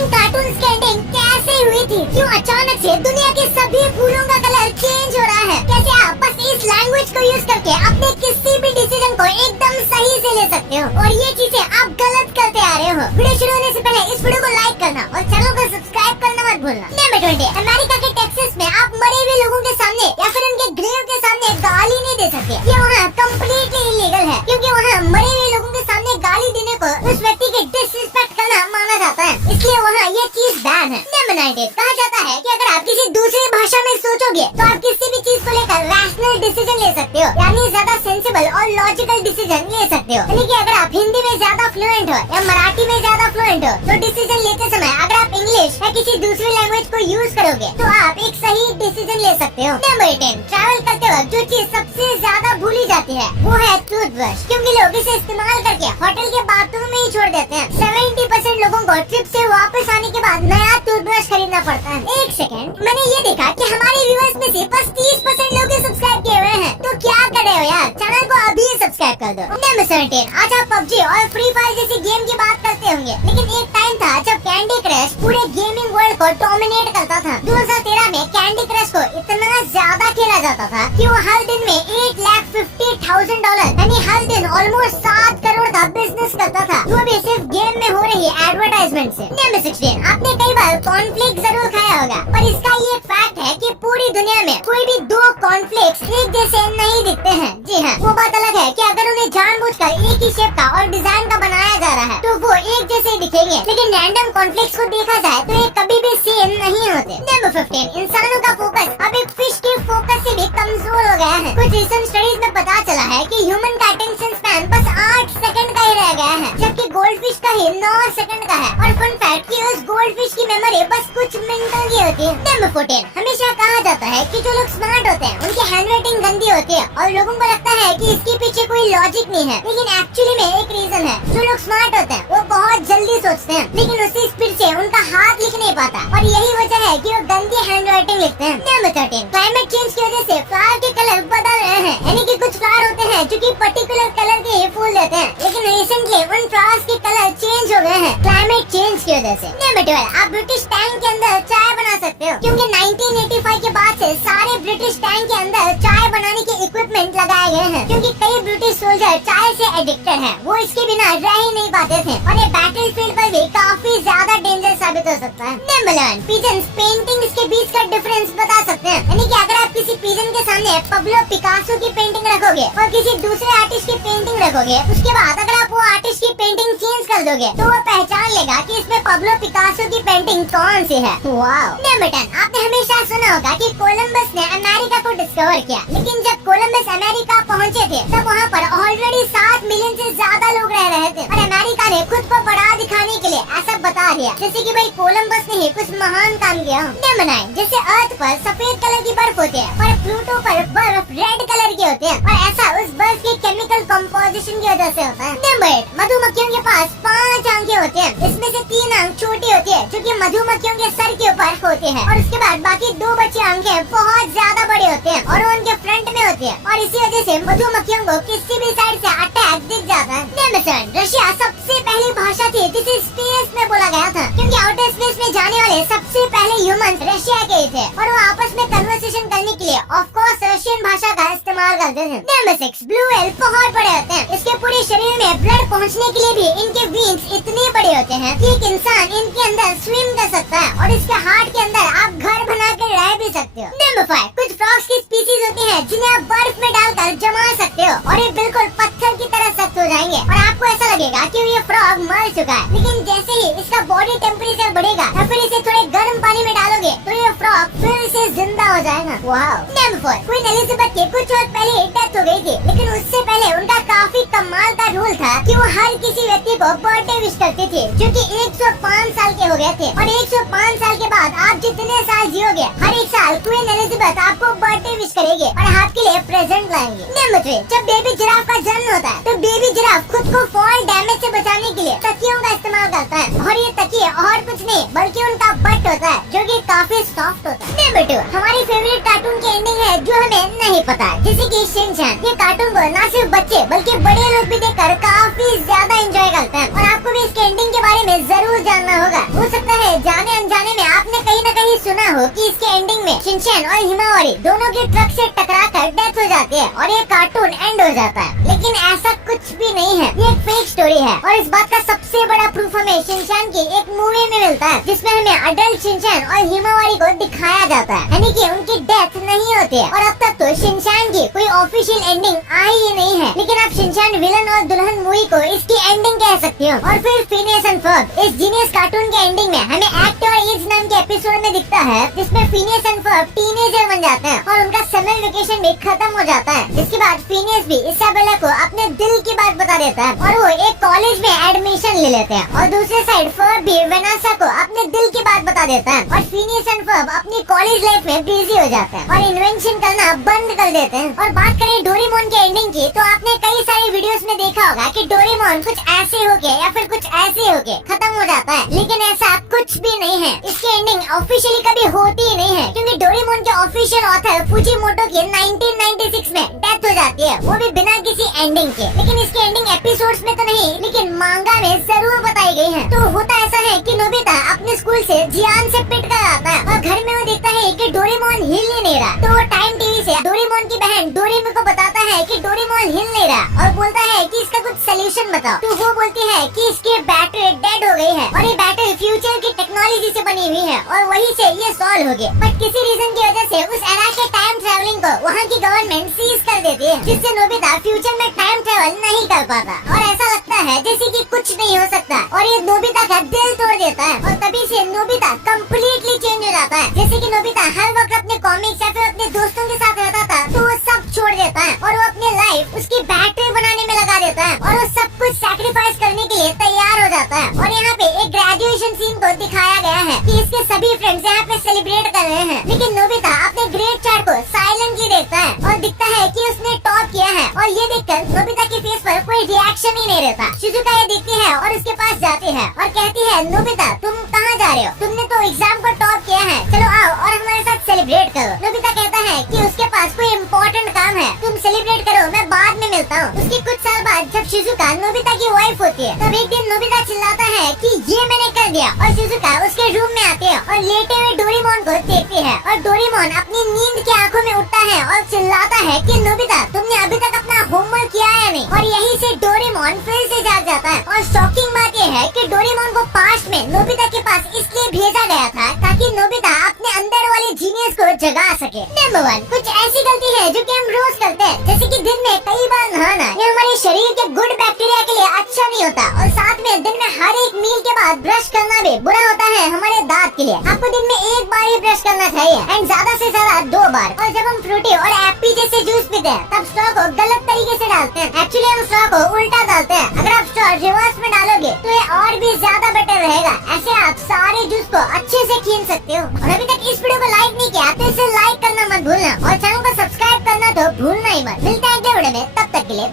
इन cartoons की ending कैसे हुई थी? क्यों अचानक से दुनिया के सभी फूलों का कलर चेंज हो रहा है? कैसे आप बस इस लैंग्वेज को यूज करके अपने किसी भी डिसीजन को एकदम सही से ले सकते हो और ये चीजें आप गलत करते आ रहे हो। वीडियो शुरू होने से पहले इस वीडियो को लाइक करना और चैनल को सब्सक्राइब करना मत भूलना। नंबर 20, अमेरिका के टेक्सास में आप मरे हुए लोगों के सामने या फिर उनके ग्रेव के सामने गाली नहीं दे सकते। ये वहाँ कम्प्लीटली इलीगल है, क्योंकि वहाँ मरे हुए लोगों के सामने गाली देने को उस व्यक्ति के डिसरिस्पेक्ट करना माना जाता है, इसलिए वहाँ ये चीज बैन है। नंबर 19, कहा जाता है कि अगर आप किसी दूसरी भाषा में सोचोगे तो आप किसी भी चीज को लेकर रैशनल डिसीजन ले सकते हो, यानी ज्यादा सेंसिबल और लॉजिकल डिसीजन ले सकते हो। यानी कि अगर आप हिंदी में ज्यादा फ्लुएंट हो या मराठी में ज्यादा फ्लुएंट हो तो डिसीजन लेते समय अगर आप इंग्लिश या किसी दूसरी लैंग्वेज को यूज करोगे तो आप एक सही डिसीजन ले सकते हो। नंबर 10, ट्रैवल करते वक्त जो चीज सबसे ज्यादा भूली जाती है वो है टूथब्रश, क्योंकि लोग इसे इस्तेमाल करके होटल के बाथरूम में ही छोड़ देते हैं। 70% लोगों को ट्रिप से वापस आने के बाद नया टूथब्रश खरीदना पड़ता है। एक सेकंड, मैंने ये देखा कि हमारे व्यूअर्स में से बस 30% लोग सब्सक्राइब किए हुए हैं, तो क्या कर रहे हो यार, चैनल को अभी सब्सक्राइब कर दो। नंबर 17, आज आप पबजी और फ्री फायर जैसी गेम की बात करते होंगे, लेकिन एक टाइम था जब कैंडी क्रश पूरे गेमिंग वर्ल्ड को डोमिनेट करता था। 2013 में कैंडी क्रश को इतना ज्यादा खेला जाता था कि वो हर दिन में $850,000 यानी हर दिन ऑलमोस्ट 7 करोड़ का बिजनेस करता था, वो भी सिर्फ गेम में हो रही एडवर्टाइजमेंट से। नंबर 16, आपने कई बार कॉर्नफ्लेक्स जरूर खाया होगा, पर इसका ये फैक्ट है कि पूरी दुनिया में कोई भी दो कॉर्नफ्लेक्स एक जैसे नहीं दिखते हैं। जी हाँ, वो बात अलग है कि अगर उन्हें जानबूझकर एक ही शेप का और डिजाइन का बनाया जा रहा है तो वो एक जैसे दिखेंगे, लेकिन रैंडम कॉर्नफ्लेक्स को देखा जाए तो ये कभी भी सेम नहीं होते। नंबर 15, इंसानों का फोकस अब एक फिश के फोकस से भी कमजोर हो गया है। कुछ रिसेंट स्टडीज में पता चला है कि ह्यूमन का अटेंशन स्पैन बस 8 सेकंड का ही रह गया है, जबकि गोल्डफिश का ही 9 सेकंड का है। और फन फैक्ट कि उस गोल्डफिश की मेमोरी बस कुछ मिनटों की होती है। नंबर 14, हमेशा कहा जाता है कि जो लोग स्मार्ट होते हैं उनकी हैंडराइटिंग गंदी होती है और लोगों को लगता है कि इसके पीछे कोई लॉजिक नहीं है, लेकिन एक्चुअली में एक रीजन है। जो लोग स्मार्ट होते हैं वो बहुत जल्दी सोचते हैं, लेकिन उसी स्पीड से उनका हाथ लिख नहीं पाता, और यही वजह है कि वो गंदी हैंडराइटिंग लिखते हैं। नंबर 13, क्लाइमेट चेंज की वजह से फ्लावर के कलर बदल रहे हैं, यानी कि कुछ फ्लावर होते हैं जो कि पर्टिकुलर कलर के ही फूल देते हैं, लेकिन रिसेंटली उन फ्लावर्स के कलर चेंज हो गए हैं क्लाइमेट चेंज की वजह से। नंबर 12, आप ब्रिटिश टैंक के अंदर चाय बना सकते हो, क्योंकि 1985 के बाद से सारे ब्रिटिश टैंक के अंदर चाय बनाने के इक्विपमेंट लगाए गए हैं, क्योंकि कई ब्रिटिश सोल्जर चाय से एडिक्टेड हैं, वो इसके बिना रह ही नहीं पाते थे, और ये बैटलफील्ड पर भी काफी ज्यादा डेंजर साबित हो सकता है। नंबर 11, पिजन्स पेंटिंग्स के बीच का डिफरेंस बता सकते हैं, यानी कि अगर आप किसी पिजन के सामने पब्लो पिकासो की पेंटिंग रखोगे और किसी दूसरे आर्टिस्ट की पेंटिंग रखोगे, उसके बाद अगर आप वो आर्टिस्ट की पेंटिंग चेंज कर दोगे तो वो पहचान लेगा कि इसमें पब्लो पिकासो की पेंटिंग कौन सी है। वाओ। नंबर 10, आपने हमेशा सुना होगा कि कोलंबस ने अमेरिका को डिस्कवर किया, लेकिन जब कोलंबस अमेरिका पहुंचे थे तब वहाँ पर ऑलरेडी 7 मिलियन से ज्यादा लोग रह रहे थे, और अमेरिका ने खुद को बड़ा दिखाने के लिए ऐसा बता दिया जैसे कि भाई कोलंबस ने ही कुछ महान काम किया। नंबर 9, जैसे अर्थ पर सफेद कलर की बर्फ होती है पर प्लूटो पर बर्फ रेड कलर की होती है, और ऐसा उस बर्फ के केमिकल कंपोजिशन की वजह से होता है। नंबर 8, मधुमक्खियों के पास 5 आंखें होती हैं, इसमें से 3 आंख छोटी होती है जो कि मधुमक्खियों के सर के ऊपर होती है, और उसके बाद बाकी 2 बची आंखें बहुत ज्यादा बड़ी होती हैं और उनके फ्रंट में होती है, और इसी वजह से मधुमक्खियों को किसी भी साइड से अटैक दिख जाता है। नंबर 7, रशिया सबसे पहली भाषा थी जिसे स्पेस में बोला गया था, क्योंकि आउटर स्पेस में जाने वाले सबसे पहले ह्यूमन रशिया के ही थे, और वो आपस में कन्वर्सेशन करने के लिए ऑफ कोर्स रशियन भाषा का इस्तेमाल करते थे। नंबर 6, ब्लू व्हेल बहुत बड़े होते हैं, इसके पूरे शरीर में ब्लड पहुंचने के लिए भी इनके विंग्स इतने बड़े होते हैं कि एक इंसान इनके अंदर स्विम कर सकता है, और इसके हार्ट के अंदर आप घर बना कर रह भी सकते हो। नंबर 5, कुछ फ्रॉग्स की स्पीसीज होती हैं जिन्हें आप बर्फ में डालकर जमा सकते हो, और ये बिल्कुल पत्थर की तरह सख्त हो जाएंगे, और आपको ऐसा लगेगा कि ये फ्रॉग मर चुका है, लेकिन जैसे ही इसका बॉडी टेम्परेचर बढ़ेगा या फिर इसे थोड़े गर्म पानी में डालोगे तो ये फ्रॉग फिर से जिंदा हो जाएगा। वाओ। नंबर 4, क्वीन एलिजाबेथ की कुछ वक्त पहले डेथ हो गई थी, लेकिन उससे पहले उनका काफी कमाल का रूल था कि वो हर किसी व्यक्ति को बर्थडे विश करती थी, जो कि 105 साल के हो गए थे, और 105 साल के बाद आप जितने साल जियोगे हर एक साल क्वीन एलिजाबेथ आपको बर्थडे विश करेगी और आपके लिए प्रेजेंट लाएंगे। नंबर 3, जब बेबी जिराफ का जन्म होता है तो बेबी जिराफ खुद को फॉल डैमेज से बचाने के लिए तकियों का इस्तेमाल करता है, और ये तकिए और कुछ नहीं बल्कि उनका बट होता है, जो कि काफी सॉफ्ट होता है। नंबर 2, हमारी फेवरेट कार्टून की एंडिंग है जो हमें नहीं पता, जैसे कि शिनचैन। ये कार्टून को न सिर्फ बच्चे बल्कि बड़े लोग भी देखकर काफी ज्यादा एंजॉय करते हैं, और आपको भी इसके एंडिंग के बारे में जरूर जानना होगा। हो सकता है कहीं न कहीं सुना हो कि इसके एंडिंग में शिनचैन और हिमावारी दोनों की ट्रक से टकराकर डेथ हो जाती है और ये कार्टून एंड हो जाता है। लेकिन ऐसा कुछ भी नहीं है, ये एक फेक स्टोरी है और इस बात का सबसे बड़ा प्रूफ हमें शिनचैन की एक मूवी में मिलता है, जिसमें हमें अडल्ट शिनचैन और हिमावारी को दिखाया जाता है, यानी कि उनकी डेथ नहीं होती है। और अब तक तो शिनचैन की कोई ऑफिशियल एंडिंग आई ही नहीं है, लेकिन आप शिनचैन विलन और दुल्हन मूवी को इसकी एंडिंग कह सकते हो। और फिर फिनियस एंड फर्ब इस जीनियस कार्टून के एंडिंग में हमें एक्ट और एज नाम के एपिसोड में दिखता है, जिसमें फिनियस एंड फर्ब टीनेजर बन जाते हैं और उनका समर वेकेशन भी खत्म हो जाता है। इसके बाद फिनियस भी इसाबेला को अपने दिल की बात बता देता है और वो एक कॉलेज में एडमिशन ले लेते हैं। और दूसरे साइड फर्ब भी वेनासा को अपने दिल की बात बता देता है और फिनियस एंड फर्ब अपनी कॉलेज लाइफ में बिजी हो जाते हैं और इन्वेंशन करना बंद कर देते हैं। और बात करें डोरेमोन के एंडिंग की, तो आपने कई सारी वीडियोस में देखा होगा कि डोरेमोन कुछ ऐसे हो गए या फिर कुछ ऐसे हो गए खत्म हो जाता है, लेकिन ऐसा कुछ भी नहीं है। इसकी एंडिंग ऑफिशियली कभी होती ही नहीं है, क्योंकि डोरेमोन के ऑफिशियल ऑथर फुजीमोटो की 1996 में डेथ हो जाती है, वो भी बिना किसी एंडिंग के। लेकिन इसकी एंडिंग एपिसोड्स में तो नहीं, लेकिन मांगा में जरूर बताई गई है। तो होता ऐसा है कि नोबिता अपने स्कूल से जियान से पिट कर आता है और घर में वो देखता है कि डोरेमोन हिल ही नहीं रहा, तो वो टाइम टीवी से डोरेमोन की बहन डोरेमी को बताता है कि डोरेमोन हिल नहीं रहा और बोलता है कि इसका कुछ सोल्यूशन बताओ। तो वो बोलती है कि इसकी बैटरी डेड हो गई है और ये बैटरी फ्यूचर की टेक्नोलॉजी से बनी हुई है और वही से ये सॉल्व हो गई। बट किसी रीजन की वजह से उस एरा के टाइम ट्रैवलिंग को वहाँ की गवर्नमेंट सीज कर देती है, जिससे नोबिता फ्यूचर में टाइम ट्रैवल नहीं कर पाता और ऐसा लगता है जैसे कि कुछ नहीं हो सकता और ये नोबिता का दिल तोड़ देता है। और तभी से नोबिता कम्प्लीटली चेंज हो जाता है। जैसे कि नोबिता हर वक्त अपने कॉमिक्स या फिर अपने दोस्तों के साथ रहता था, तो वो सब छोड़ देता है और वो अपनी लाइफ उसकी बैटरी बनाने में लगा देता है और वो सब कुछ सैक्रिफाइस करने के लिए तैयार हो जाता है। और यहाँ पे एक ग्रेजुएशन सीन को दिखाया गया है कि इसके सभी फ्रेंड्स यहाँ पे सेलिब्रेट कर रहे हैं, लेकिन नोबिता अपने ग्रेड चार्ट को साइलेंटली देखता है और दिखता है कि उसने टॉप किया है। और ये देखकर नोबिता के फेस पर कोई रिएक्शन ही नहीं रहता। शिजुका ये देखती है और उसके पास जाती है और कहती है, नोबिता तुम कहाँ जा रहे हो? तुमने तो एग्जाम को टॉप किया है, चलो आओ और हमारे साथ सेलिब्रेट करो। नोबिता कहता है कि उसके पास कोई इम्पोर्टेंट काम है, तुम सेलिब्रेट करो, मैं बाद में मिलता हूँ। उसके कुछ साल बाद जब शिजुका नोबिता की वाइफ होती है, तब एक दिन नोबिता चिल्लाता है कि ये मैंने कर दिया और शिजुका उसके रूम में आती है और लेटे हुए डोरेमोन को देखती है और डोरेमोन अपनी नींद की आंखों में उठता है और चिल्लाता है कि नोबिता तुमने अभी तक अपना होमवर्क किया है नहीं। और यहीं से डोरेमोन फिर से जाग जाता है। और शॉकिंग बात यह है कि डोरेमोन को पास्ट में नोबिता के पास इसलिए भेजा गया था ताकि नोबिता अपने अंदर वाले जीनियस को जगा सके। नंबर 1, कुछ ऐसी गलती है जो कि हम रोज करते हैं, जैसे कि दिन में कई बार नहाना। ये हमारे शरीर के गुड बैक्टीरिया के लिए अच्छा नहीं होता और साथ में दिन में हर एक मील के बाद ब्रश करना भी बुरा होता है हमारे दांत के लिए। आपको दिन में एक बार ही ब्रश करना चाहिए एंड ज्यादा से ज्यादा 2 बार। और जब हम फ्रूटी और एप्पी जैसे जूस पीते हैं, तब स्ट्रॉ को गलत तरीके से डालते हैं। एक्चुअली हम स्ट्रॉ को उल्टा डालते हैं। अगर आप स्ट्रॉ रिवर्स में डालोगे तो ये और भी ज्यादा बेटर रहेगा। ऐसे आप सारे जूस को अच्छे से छीन सकते हो। और अभी तक इस वीडियो को लाइक नहीं किया तो इसे लाइक करना मत भूलना और चैनल को सब्सक्राइब करना तो भूलना ही मत। मिलते हैं अगले वीडियो में, तब तक के लिए।